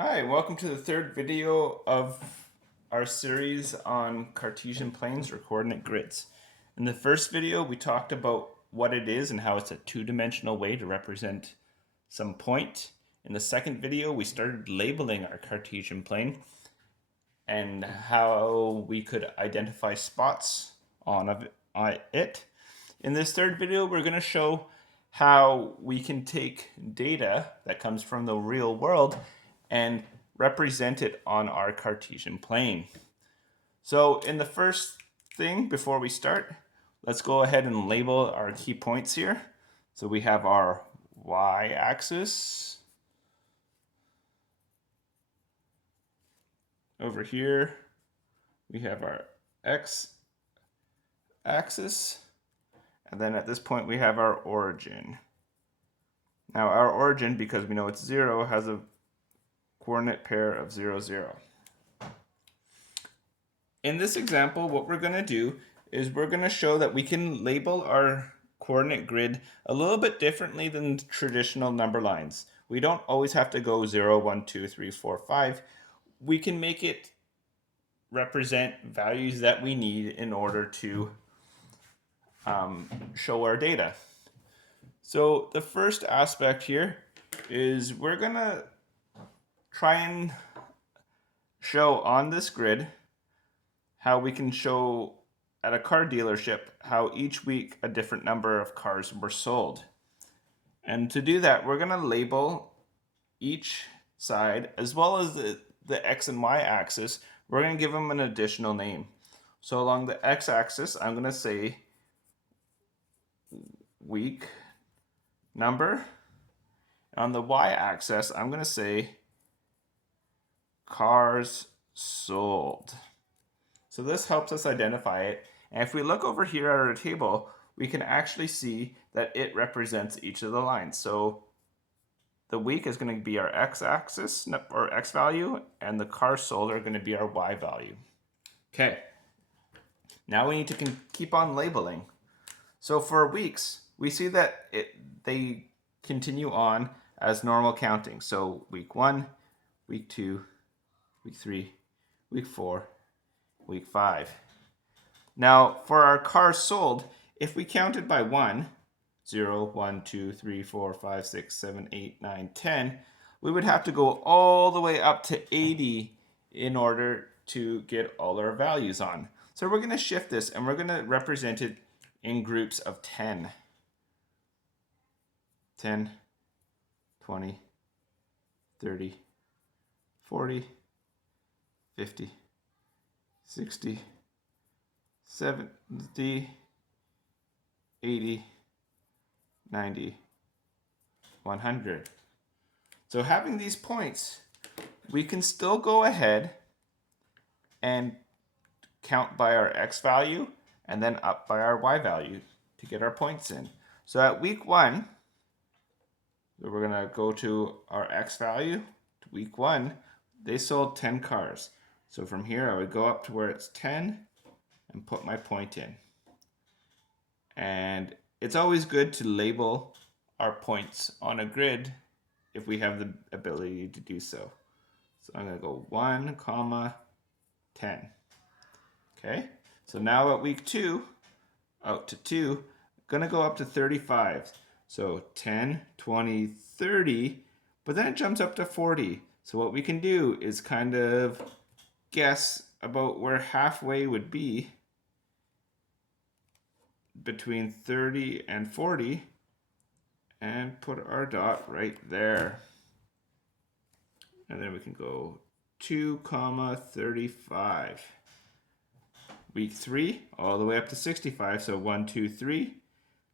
Hi, welcome to the third video of our series on Cartesian planes or coordinate grids. In the first video, we talked about what it is and how it's a two-dimensional way to represent some point. In the second video, we started labeling our Cartesian plane and how we could identify spots on it. In this third video, we're going to show how we can take data that comes from the real world and represent it on our Cartesian plane. So in the first thing, before we start, let's go ahead and label our key points here. So we have our y-axis over here. We have our x-axis. And then at this point, we have our origin. Now our origin, because we know it's 0, has a coordinate pair of 0, 0. In this example, what we're going to do is we're going to show that we can label our coordinate grid a little bit differently than traditional number lines. We don't always have to go 0, 1, 2, 3, 4, 5. We can make it represent values that we need in order to show our data. So the first aspect here is we're going to try and show on this grid how we can show at a car dealership how each week a different number of cars were sold. And to do that, we're going to label each side as well as the x and y axis. We're going to give them an additional name. So along the x-axis, I'm going to say week number. On the y-axis, I'm going to say cars sold. So this helps us identify it. And if we look over here at our table, we can actually see that it represents each of the lines. So the week is going to be our x-axis or x value, and the cars sold are going to be our y value. Okay. Now we need to keep on labeling. So for weeks, we see that they continue on as normal counting. So week 1, week 2, week 3, week 4, week 5. Now for our cars sold, if we counted by 1, 0, 1, 2, 3, 4, 5, 6, 7, 8, 9, 10, we would have to go all the way up to 80 in order to get all our values on. So we're going to shift this and we're going to represent it in groups of 10. 10, 20, 30, 40, 50, 60, 70, 80, 90, 100. So having these points, we can still go ahead and count by our x value and then up by our y value to get our points in. So at week 1, we're going to go to our x value. To week 1, they sold 10 cars. So from here, I would go up to where it's 10 and put my point in. And it's always good to label our points on a grid if we have the ability to do so. So I'm going to go 1, comma, 10. Okay, so now at week 2, out to 2, I'm going to go up to 35. So 10, 20, 30, but then it jumps up to 40. So what we can do is kind of guess about where halfway would be between 30 and 40 and put our dot right there. And then we can go 2, comma, 35. Week 3, all the way up to 65. So 1, 2, 3,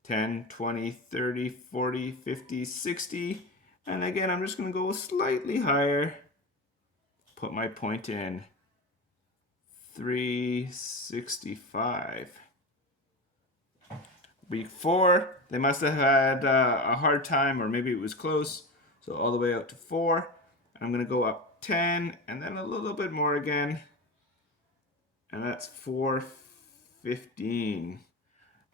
10, 20, 30, 40, 50, 60. And again, I'm just going to go slightly higher. Put my point in 365. Week 4, they must have had a hard time, or maybe it was close. So all the way out to 4. I'm going to go up 10 and then a little bit more again. And that's 415.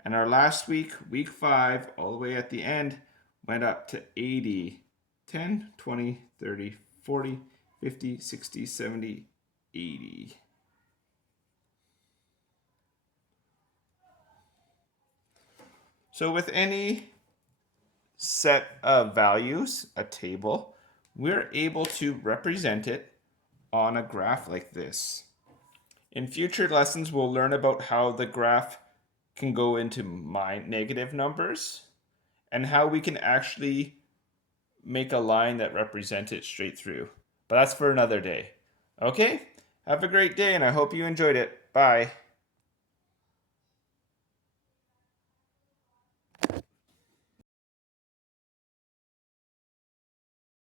And our last week, week 5, all the way at the end, went up to 80. 10, 20, 30, 40, 50, 60, 70, 80. So with any set of values, a table, we're able to represent it on a graph like this. In future lessons, we'll learn about how the graph can go into negative numbers and how we can actually make a line that represents it straight through. But that's for another day. Okay? Have a great day and I hope you enjoyed it. Bye.